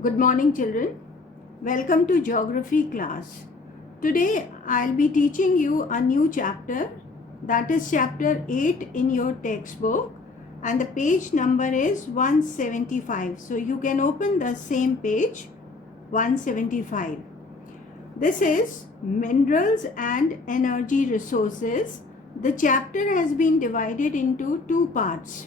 Good morning, children. Welcome to geography class. Today I'll be teaching you a new chapter, that is chapter 8 in your textbook, and the page number is 175. So you can open the same page, 175. This is minerals and energy resources. The chapter has been divided into two parts.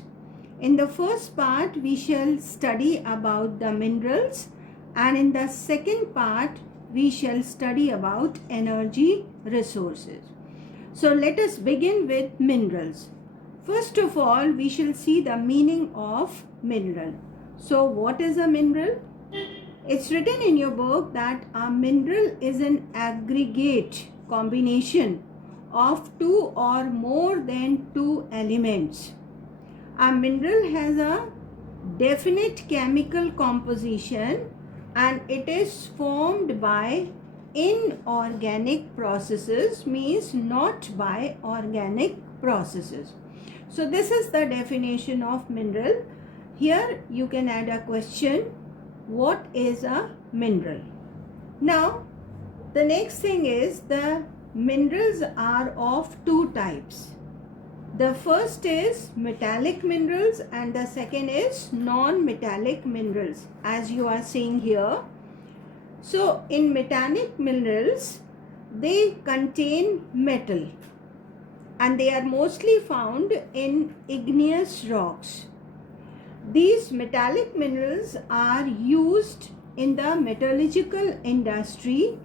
In the first part, we shall study about the minerals, and in the second part, we shall study about energy resources. So let us begin with minerals. First of all, we shall see the meaning of mineral. So what is a mineral? It's written in your book that a mineral is an aggregate combination of two or more than two elements. A mineral has a definite chemical composition and it is formed by inorganic processes, means not by organic processes. So this is the definition of mineral. Here you can add a question: what is a mineral? Now the next thing is, the minerals are of two types. The first is metallic minerals and the second is non-metallic minerals, as you are seeing here. So in metallic minerals, they contain metal and they are mostly found in igneous rocks. These metallic minerals are used in the metallurgical industry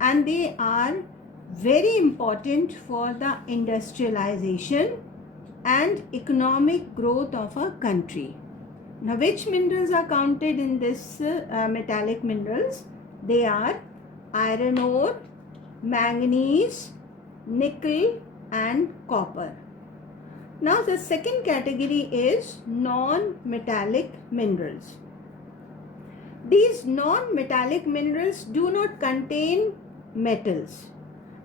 and they are very important for the industrialization and economic growth of a country. Now, which minerals are counted in this metallic minerals? They are iron ore, manganese, nickel and copper. Now, the second category is non-metallic minerals. These non-metallic minerals do not contain metals,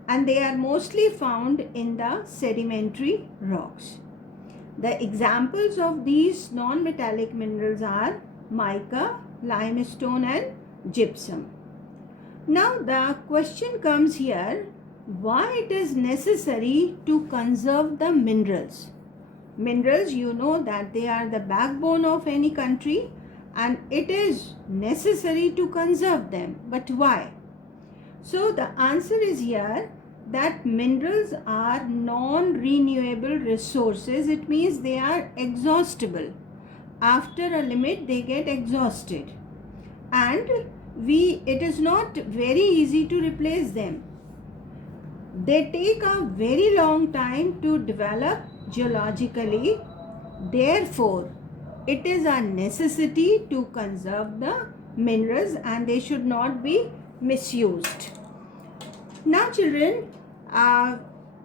and they are mostly found in the sedimentary rocks. The examples of these non-metallic minerals are mica, limestone and gypsum. Now the question comes here, why it is necessary to conserve the minerals? Minerals, you know that they are the backbone of any country and it is necessary to conserve them. But why? So the answer is here that minerals are non-renewable resources. It means they are exhaustible. After a limit they get exhausted and it is not very easy to replace them. They take a very long time to develop geologically. Therefore, it is a necessity to conserve the minerals and they should not be misused. Now children,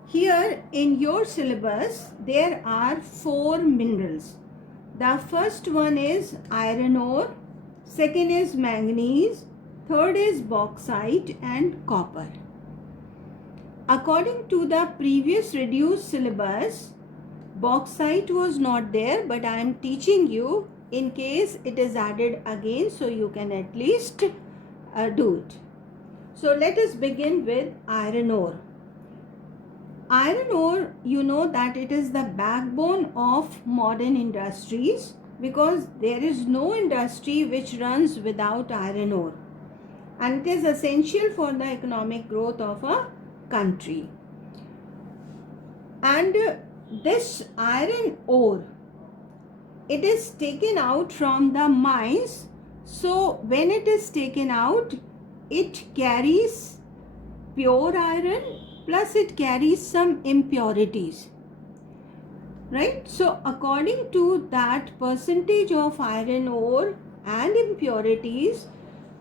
here in your syllabus there are four minerals. The first one is iron ore, second is manganese, third is bauxite and copper. According to the previous reduced syllabus, bauxite was not there, but I am teaching you in case it is added again, so you can at least do it. So let us begin with iron ore. Iron ore, you know that it is the backbone of modern industries because there is no industry which runs without iron ore, and it is essential for the economic growth of a country. And this iron ore, it is taken out from the mines. So when it is taken out, it carries pure iron plus it carries some impurities, right? So according to that percentage of iron ore and impurities,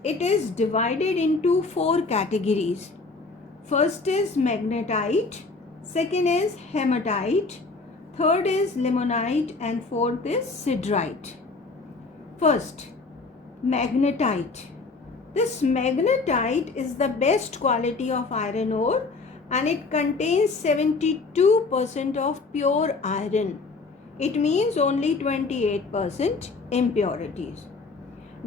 it is divided into four categories. First is magnetite, second is hematite, third is limonite and fourth is siderite. First, magnetite. This magnetite is the best quality of iron ore and it contains 72% of pure iron. It means only 28% impurities.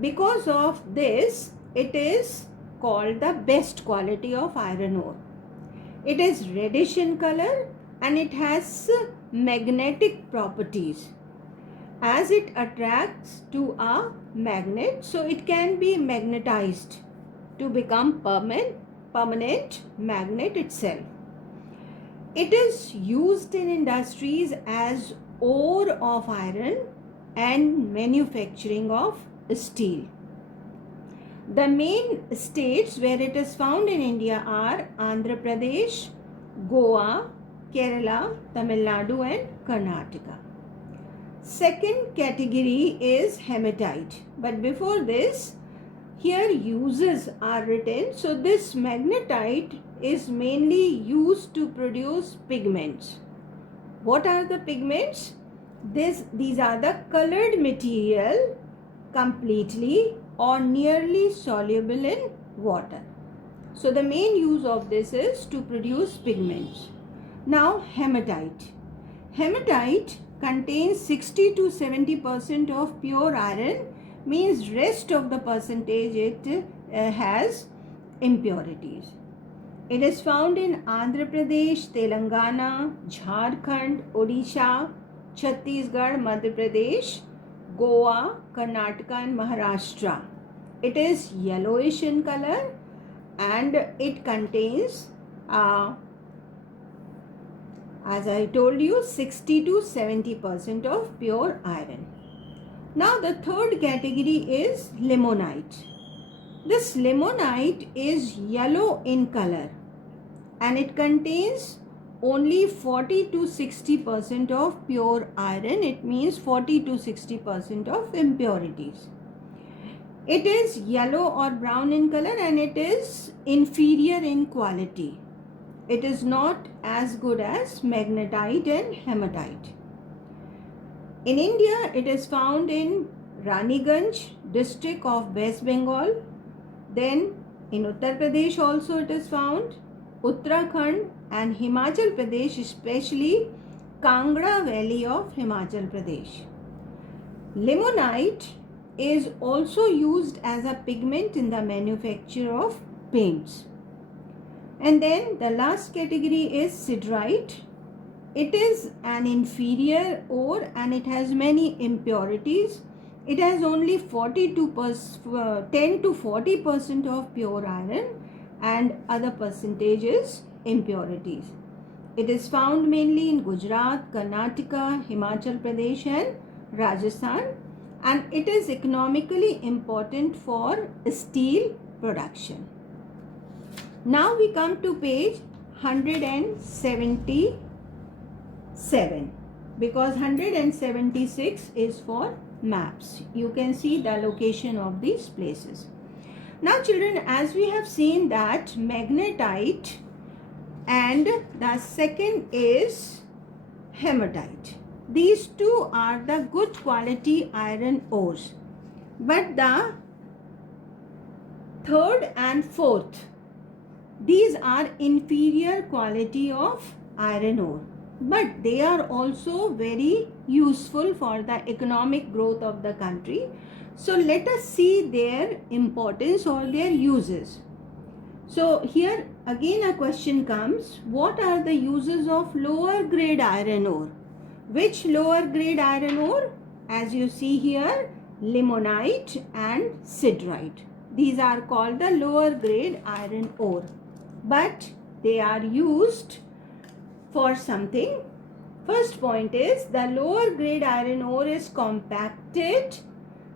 Because of this, it is called the best quality of iron ore. It is reddish in color and it has magnetic properties. As it attracts to a magnet, so it can be magnetized to become permanent magnet itself. It is used in industries as ore of iron and manufacturing of steel. The main states where it is found in India are Andhra Pradesh, Goa, Kerala, Tamil Nadu and Karnataka. Second category is hematite. But before this, here uses are written. So this magnetite is mainly used to produce pigments. What are the pigments? These are the colored material completely or nearly soluble in water. So the main use of this is to produce pigments. Now hematite. Hematite contains 60 to 70% of pure iron, means rest of the percentage it has impurities. It is found in Andhra Pradesh, Telangana, Jharkhand, Odisha, Chhattisgarh, Madhya Pradesh, Goa, Karnataka and Maharashtra. It is yellowish in color and it contains as I told you 60 to 70% of pure iron. Now the third category is limonite. This limonite is yellow in color and it contains only 40 to 60% of pure iron. It means 40 to 60% of impurities. It is yellow or brown in color and it is inferior in quality. It is not as good as magnetite and hematite. In India, it is found in Raniganj district of West Bengal. Then in Uttar Pradesh also it is found. Uttarakhand and Himachal Pradesh, especially Kangra Valley of Himachal Pradesh. Limonite is also used as a pigment in the manufacture of paints. And then the last category is siderite. It is an inferior ore and it has many impurities. It has only 10 to 40% of pure iron and other percentages impurities. It is found mainly in Gujarat, Karnataka, Himachal Pradesh and Rajasthan, and it is economically important for steel production. Now we come to page 177 because 176 is for maps. You can see the location of these places. Now children, as we have seen that magnetite and the second is hematite. These two are the good quality iron ores. But the third and fourth, these are inferior quality of iron ore. But they are also very useful for the economic growth of the country. So let us see their importance or their uses. So here again a question comes, what are the uses of lower grade iron ore? Which lower grade iron ore? As you see here, limonite and siderite. These are called the lower grade iron ore. But they are used for something. First point is the lower grade iron ore is compacted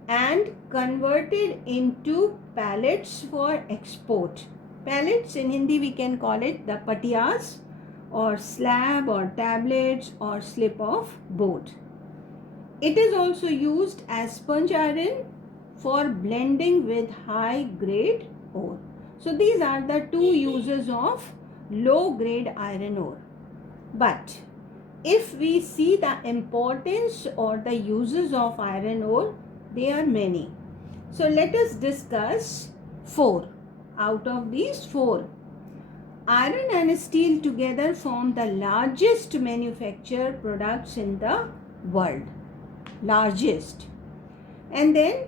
and converted into pellets for export. Pellets in Hindi we can call it the patiyas or slab or tablets or slip of board. It is also used as sponge iron for blending with high grade ore. So these are the two uses of low grade iron ore. But if we see the importance or the uses of iron ore, they are many. So let us discuss 4. Out of these 4, iron and steel together form the largest manufactured products in the world. Largest. And then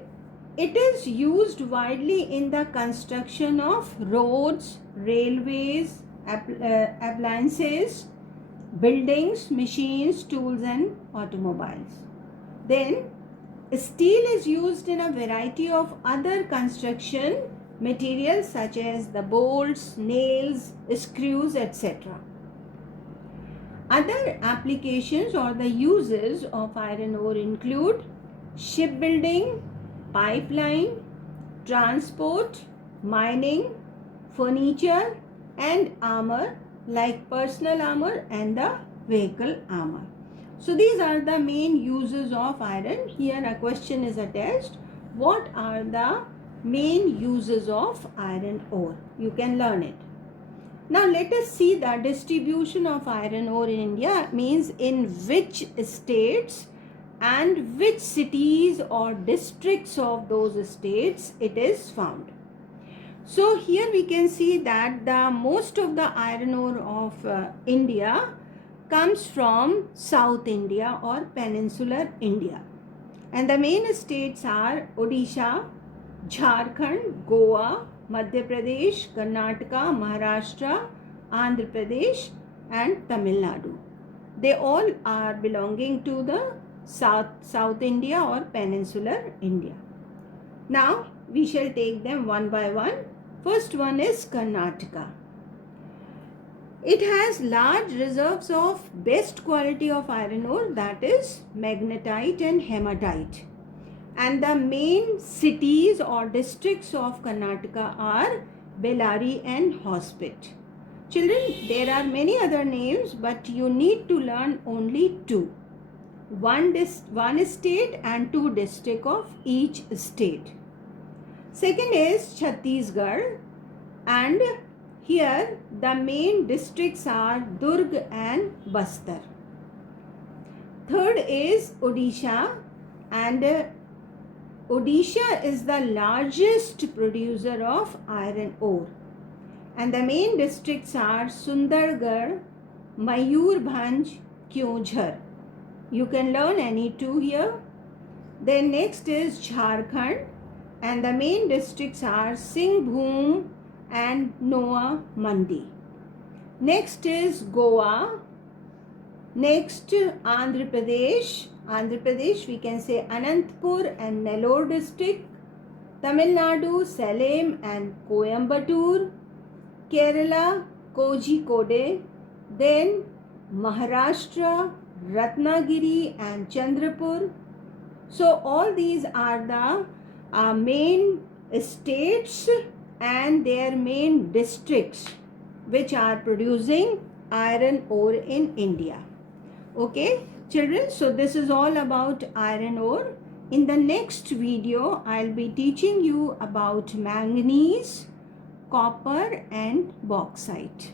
It is used widely in the construction of roads, railways, appliances, buildings, machines, tools, and automobiles. Then, steel is used in a variety of other construction materials such as the bolts, nails, screws, etc. Other applications or the uses of iron ore include shipbuilding, pipeline, transport, mining, furniture, and armor like personal armor and the vehicle armor. So these are the main uses of iron. Here a question is attached. What are the main uses of iron ore? You can learn it. Now let us see the distribution of iron ore in India, means in which states and which cities or districts of those states it is found. So here we can see that the most of the iron ore of India comes from South India or peninsular India. And the main states are Odisha, Jharkhand, Goa, Madhya Pradesh, Karnataka, Maharashtra, Andhra Pradesh, and Tamil Nadu. They all are belonging to the South India or peninsular India. Now we shall take them one by one. First one is Karnataka. It has large reserves of best quality of iron ore, that is magnetite and hematite. And the main cities or districts of Karnataka are Bellary and Hospet. Children, there are many other names, but you need to learn only two. One state and two districts of each state. Second is Chhattisgarh, and here the main districts are Durg and Bastar. Third is Odisha, and Odisha is the largest producer of iron ore. And the main districts are Sundargarh, Mayurbhanj, Kyojhar. You can learn any two here. Then next is Jharkhand, and the main districts are Singhbhum and Noa Mandi. Next is Goa. Next, Andhra Pradesh. Andhra Pradesh, we can say Anantapur and Nellore district. Tamil Nadu, Salem and Coimbatore. Kerala, Kozhikode. Then Maharashtra, Ratnagiri and Chandrapur. So all these are the main states and their main districts which are producing iron ore in India. Okay children, so this is all about iron ore. In the next video, I'll be teaching you about manganese, copper and bauxite.